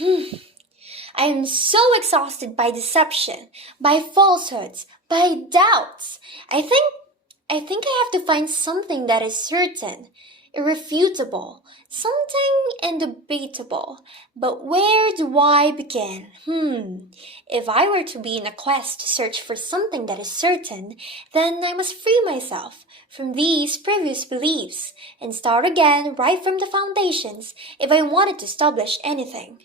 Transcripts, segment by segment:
I am so exhausted by deception, by falsehoods, by doubts. I think I have to find something that is certain, irrefutable, something undebatable. But where do I begin? If I were to be in a quest to search for something that is certain, then I must free myself from these previous beliefs and start again right from the foundations if I wanted to establish anything.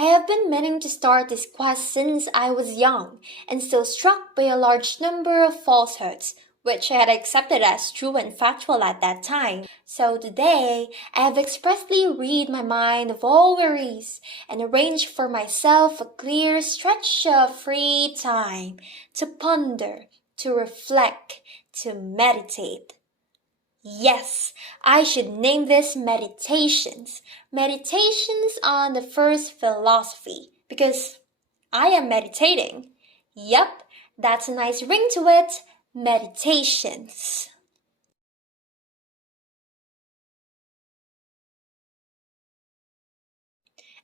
I have been meaning to start this quest since I was young, and still struck by a large number of falsehoods, which I had accepted as true and factual at that time. So today, I have expressly rid my mind of all worries, and arranged for myself a clear stretch of free time, to ponder, to reflect, to meditate. Yes, I should name this Meditations. Meditations on the first philosophy, because I am meditating. Yup, that's a nice ring to it. Meditations.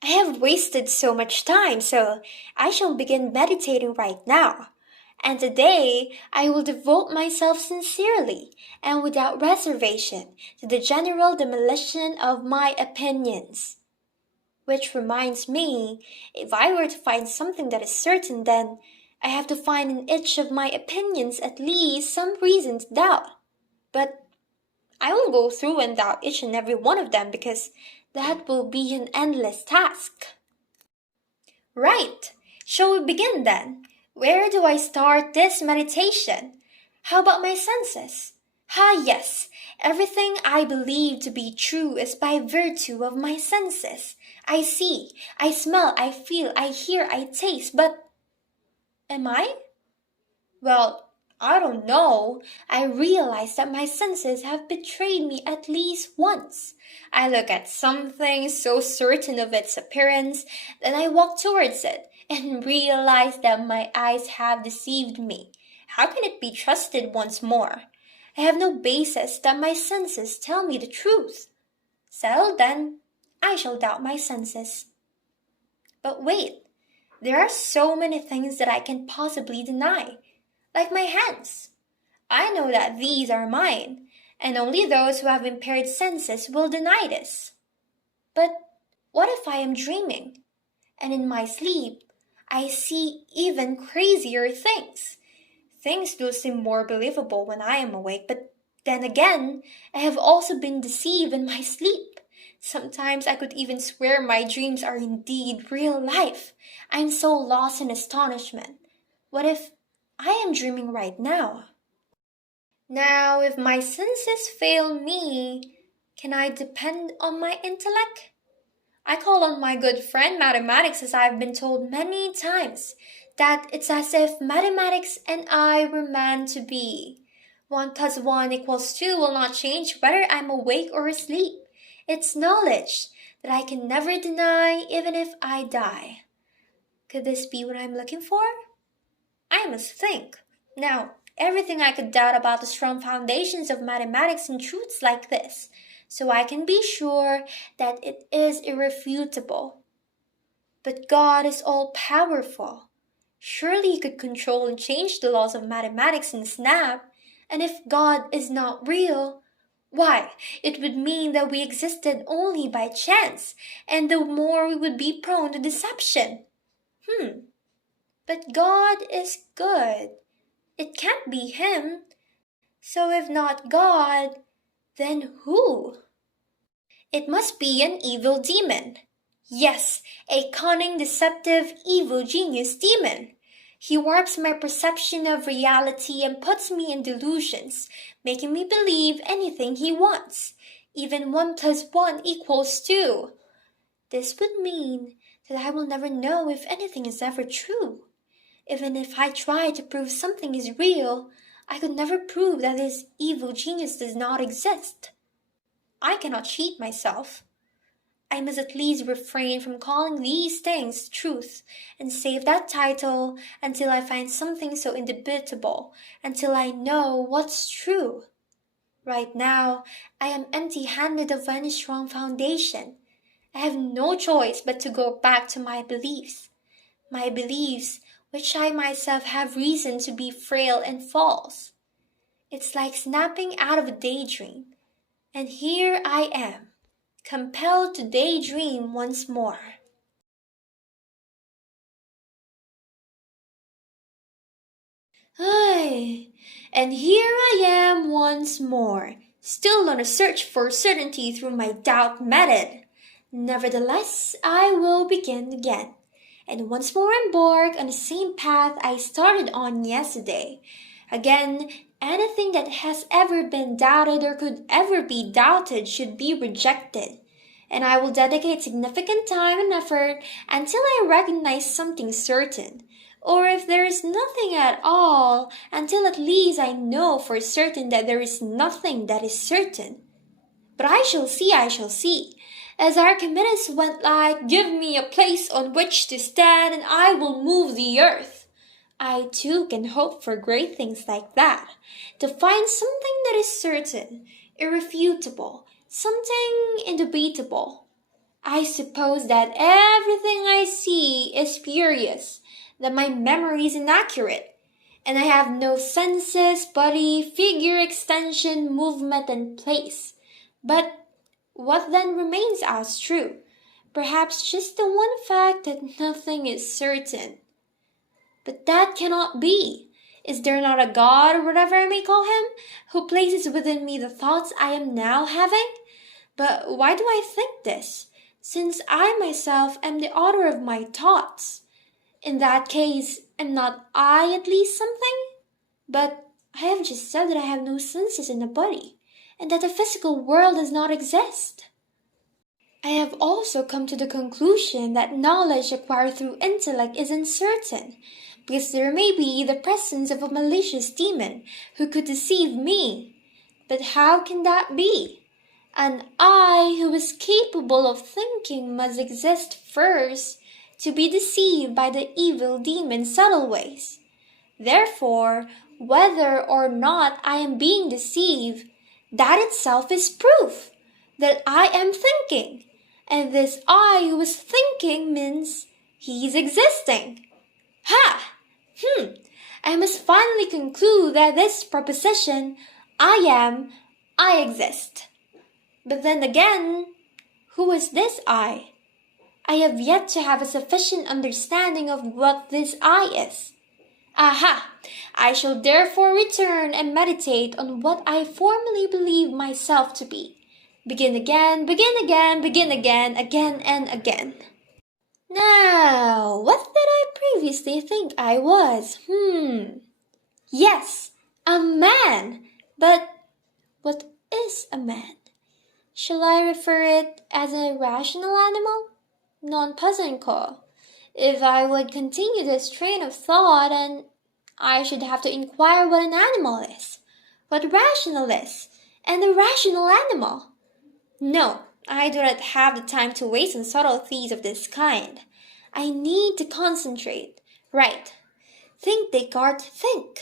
I have wasted so much time, so I shall begin meditating right now. And today I will devote myself sincerely and without reservation to the general demolition of my opinions. Which reminds me, if I were to find something that is certain, then I have to find in each of my opinions at least some reason to doubt. But I will go through and doubt each and every one of them because that will be an endless task. Right. Shall we begin then? Where do I start this meditation? How about my senses? Yes, everything I believe to be true is by virtue of my senses. I see, I smell, I feel, I hear, I taste, but am I? Well, I don't know. I realize that my senses have betrayed me at least once. I look at something so certain of its appearance that I walk towards it and realize that my eyes have deceived me. How can it be trusted once more? I have no basis that my senses tell me the truth. Settled then, I shall doubt my senses. But wait, there are so many things that I can possibly deny. Like my hands. I know that these are mine, and only those who have impaired senses will deny this. But what if I am dreaming, and in my sleep I see even crazier things? Things do seem more believable when I am awake, but then again, I have also been deceived in my sleep. Sometimes I could even swear my dreams are indeed real life. I am so lost in astonishment. What if I am dreaming right now? Now, if my senses fail me, can I depend on my intellect? I call on my good friend mathematics, as I have been told many times that it's as if mathematics and I were meant to be. 1 plus 1 equals 2 will not change whether I'm awake or asleep. It's knowledge that I can never deny even if I die. Could this be what I'm looking for? I must think. Now, everything I could doubt about the strong foundations of mathematics and truths like this, so I can be sure that it is irrefutable. But God is all-powerful. Surely He could control and change the laws of mathematics in a snap. And if God is not real, why, it would mean that we existed only by chance, and the more we would be prone to deception. But God is good. It can't be Him. So if not God, then who? It must be an evil demon. Yes, a cunning, deceptive, evil genius demon. He warps my perception of reality and puts me in delusions, making me believe anything he wants, even 1 plus 1 equals 2. This would mean that I will never know if anything is ever true. Even if I try to prove something is real, I could never prove that this evil genius does not exist. I cannot cheat myself. I must at least refrain from calling these things truth and save that title until I find something so indubitable, until I know what's true. Right now, I am empty-handed of any strong foundation. I have no choice but to go back to my beliefs which I myself have reason to be frail and false. It's like snapping out of a daydream, and here I am, compelled to daydream once more. Ay, and here I am once more, still on a search for certainty through my doubt method. Nevertheless, I will begin again, and once more embark on the same path I started on yesterday. Again, anything that has ever been doubted or could ever be doubted should be rejected, and I will dedicate significant time and effort until I recognize something certain, or if there is nothing at all, until at least I know for certain that there is nothing that is certain. But I shall see. As Archimedes went like, give me a place on which to stand and I will move the earth. I too can hope for great things like that, to find something that is certain, irrefutable, something indebatable. I suppose that everything I see is spurious, that my memory is inaccurate, and I have no senses, body, figure, extension, movement, and place. But what then remains as true? Perhaps just the one fact that nothing is certain. But that cannot be. Is there not a God, or whatever I may call him, who places within me the thoughts I am now having? But why do I think this, since I myself am the author of my thoughts? In that case, am not I at least something? But I have just said that I have no senses in the body, and that the physical world does not exist. I have also come to the conclusion that knowledge acquired through intellect is uncertain, because there may be the presence of a malicious demon who could deceive me. But how can that be? An I who is capable of thinking must exist first to be deceived by the evil demon's subtle ways. Therefore, whether or not I am being deceived, that itself is proof that I am thinking, and this I who is thinking means he is existing. Ha! I must finally conclude that this proposition, I exist. But then again, who is this I? I have yet to have a sufficient understanding of what this I is. Aha! I shall therefore return and meditate on what I formerly believed myself to be. Begin again, again and again. Now, what did I previously think I was? Yes, a man. But what is a man? Shall I refer it as a rational animal? Non puzzlenko. If I would continue this train of thought, and I should have to inquire what an animal is, what rational is, and a rational animal. No, I do not have the time to waste on subtleties of this kind. I need to concentrate. Right. Think, Descartes, think.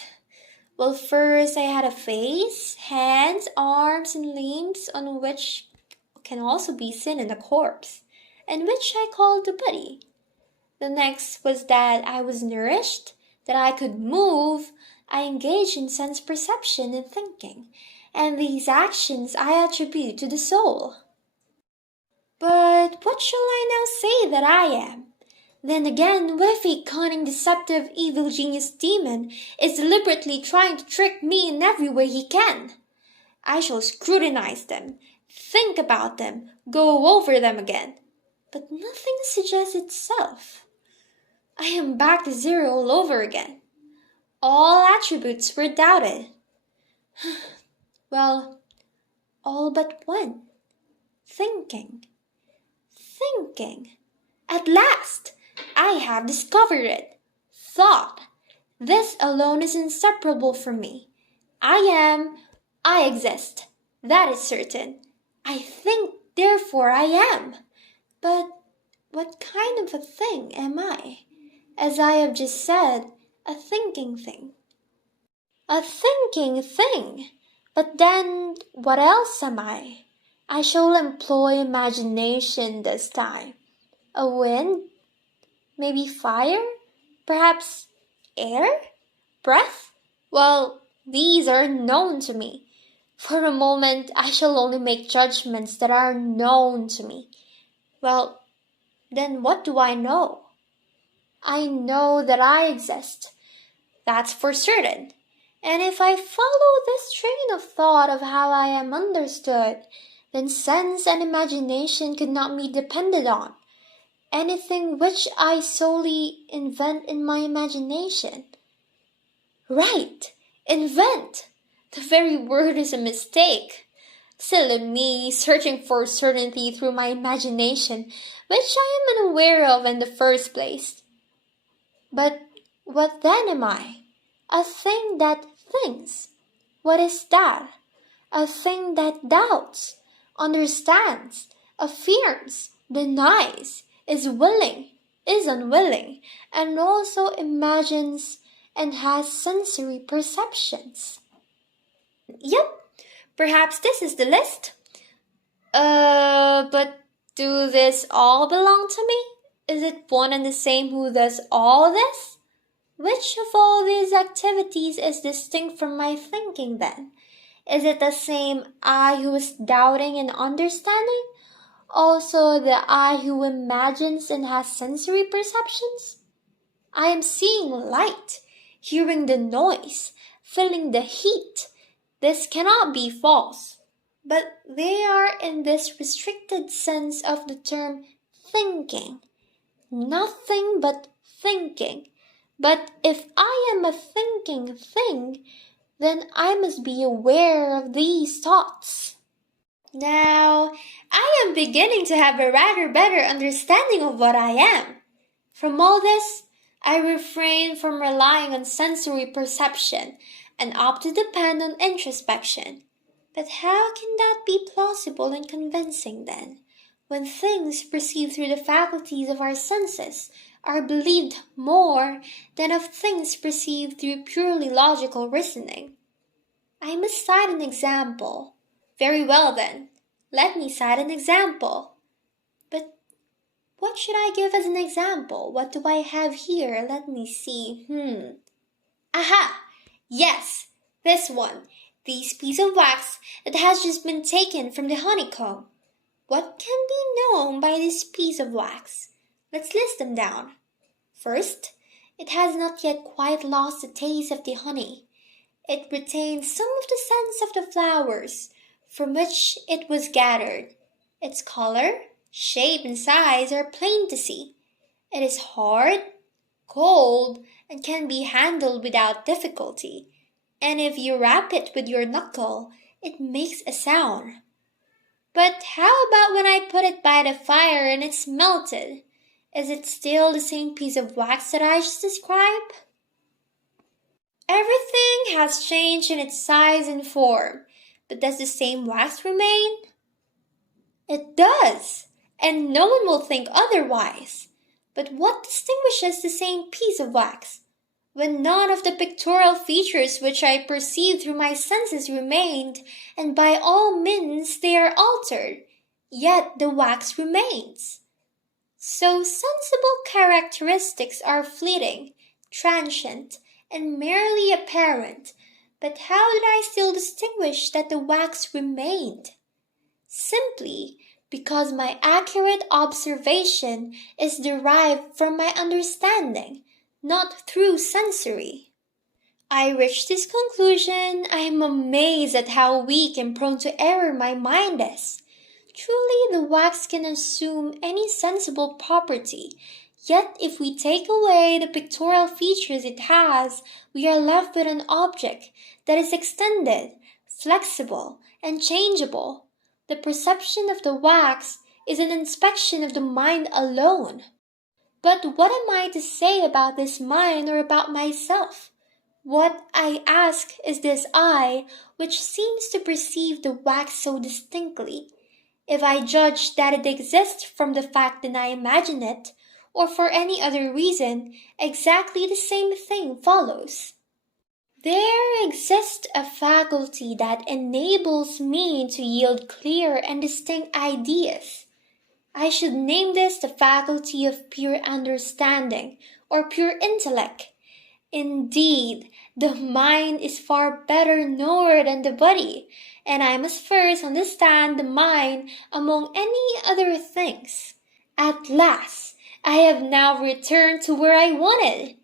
Well, first I had a face, hands, arms, and limbs on which can also be seen in a corpse, and which I called the body. The next was that I was nourished, that I could move. I engaged in sense perception and thinking, and these actions I attribute to the soul. But what shall I now say that I am? Then again, what if a cunning, deceptive, evil genius demon is deliberately trying to trick me in every way he can? I shall scrutinize them, think about them, go over them again. But nothing suggests itself. I am back to zero all over again. All attributes were doubted. Well, all but one. Thinking. At last, I have discovered it. Thought. This alone is inseparable from me. I exist. That is certain. I think, therefore I am. But what kind of a thing am I? As I have just said, a thinking thing. A thinking thing? But then, what else am I? I shall employ imagination this time. A wind? Maybe fire? Perhaps air? Breath? Well, these are known to me. For a moment, I shall only make judgments that are known to me. Well, then what do I know? I know that I exist. That's for certain. And if I follow this train of thought of how I am understood, then sense and imagination could not be depended on. Anything which I solely invent in my imagination. Right, invent! The very word is a mistake. Silly me, searching for certainty through my imagination, which I am unaware of in the first place. But what then am I? A thing that thinks. What is that? A thing that doubts, understands, affirms, denies, is willing, is unwilling, and also imagines and has sensory perceptions. Yep, perhaps this is the list. But do this all belong to me? Is it one and the same who does all this? Which of all these activities is distinct from my thinking then? Is it the same I who is doubting and understanding? Also the I who imagines and has sensory perceptions? I am seeing light, hearing the noise, feeling the heat. This cannot be false. But they are in this restricted sense of the term thinking. Nothing but thinking. But if I am a thinking thing, then I must be aware of these thoughts. Now, I am beginning to have a rather better understanding of what I am. From all this, I refrain from relying on sensory perception and opt to depend on introspection. But how can that be plausible and convincing then, when things perceived through the faculties of our senses are believed more than of things perceived through purely logical reasoning? I must cite an example. Very well then, let me cite an example. But what should I give as an example? What do I have here? Let me see. Aha! Yes, this one. This piece of wax that has just been taken from the honeycomb. What can be known by this piece of wax? Let's list them down. First, it has not yet quite lost the taste of the honey. It retains some of the scents of the flowers from which it was gathered. Its color, shape, and size are plain to see. It is hard, cold, and can be handled without difficulty. And if you rap it with your knuckle, it makes a sound. But how about when I put it by the fire and it's melted? Is it still the same piece of wax that I just described? Everything has changed in its size and form, but does the same wax remain? It does, and no one will think otherwise. But what distinguishes the same piece of wax? When none of the pictorial features which I perceived through my senses remained, and by all means they are altered, yet the wax remains. So sensible characteristics are fleeting, transient, and merely apparent, but how did I still distinguish that the wax remained? Simply because my accurate observation is derived from my understanding, not through sensory. I reach this conclusion. I am amazed at how weak and prone to error my mind is. Truly, the wax can assume any sensible property, yet if we take away the pictorial features it has, we are left with an object that is extended, flexible, and changeable. The perception of the wax is an inspection of the mind alone. But what am I to say about this mind or about myself? What I ask is this I, which seems to perceive the wax so distinctly. If I judge that it exists from the fact that I imagine it, or for any other reason, exactly the same thing follows. There exists a faculty that enables me to yield clear and distinct ideas. I should name this the faculty of pure understanding or pure intellect. Indeed, the mind is far better knower than the body, and I must first understand the mind among any other things. At last, I have now returned to where I wanted.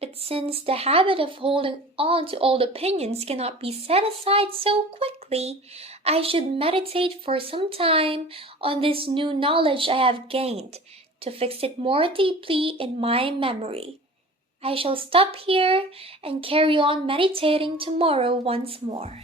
But since the habit of holding on to old opinions cannot be set aside so quickly, I should meditate for some time on this new knowledge I have gained, to fix it more deeply in my memory. I shall stop here and carry on meditating tomorrow once more.